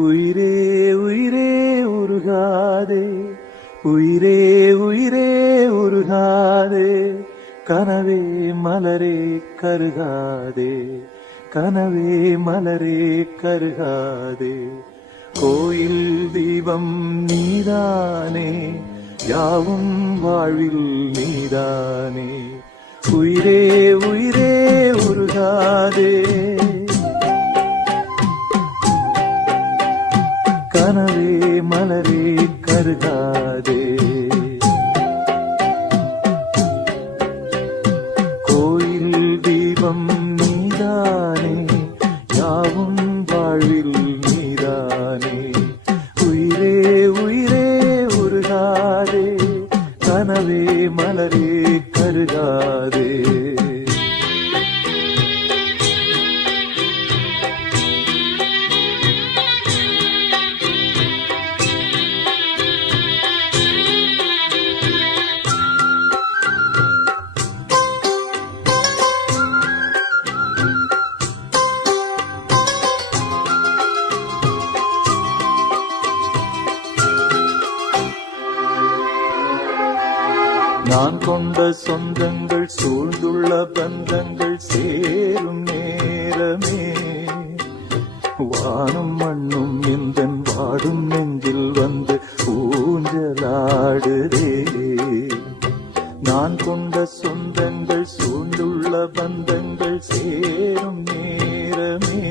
உயிரே உயிரே உருகாதே, உயிரே உயிரே உருகாதே, கனவே மலரே கருகாதே, கனவே மலரே கருகாதே. கோயில் தீபம் நீதானே, யாவும் வாழ்வில் நீதானே. உயிரே உயிரே உருகாதே, கனவே மலரே கருகாதே. கோயில் தீபம் நீதானே, யாவும் வாழ்வில் நீதானே. உயிரே உயிரே உருகாதே, கனவே மலரே கருகாதே. நான் கொண்ட சொந்தங்கள் சூழ்ந்துள்ள பந்தங்கள் சேரும் நேரமே, வானும் மண்ணும் எந்தன் வாடும் நெஞ்சில் வந்து ஊஞ்சலாடுதே. நான் கொண்ட சொந்தங்கள் சூழ்ந்துள்ள பந்தங்கள் சேரும் நேரமே,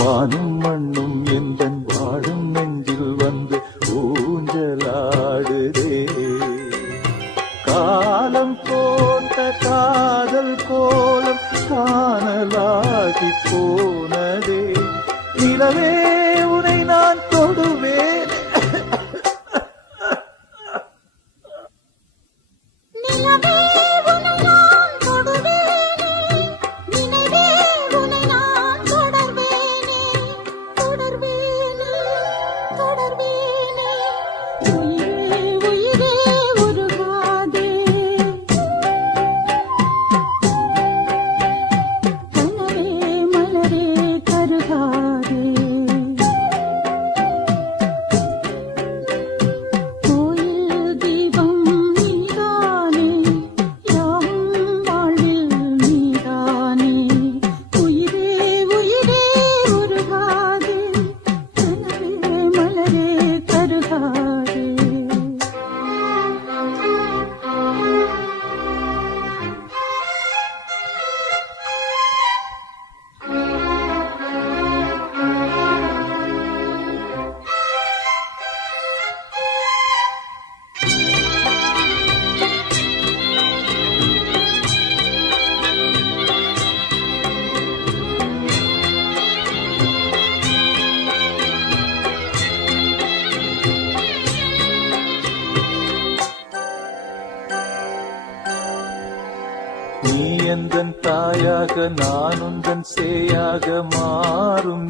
வானும் மண்ணும் எந்தன் வாடும் நெஞ்சில் வந்து ஊஞ்சலாடுதே. காலம் போட்ட காதல் கோலம் காணலாகி போனதே, நிலவே உனை நான் தொடுவேன். நீ எந்தன் தாயாக நான் உந்தன் சேயாக மாறும்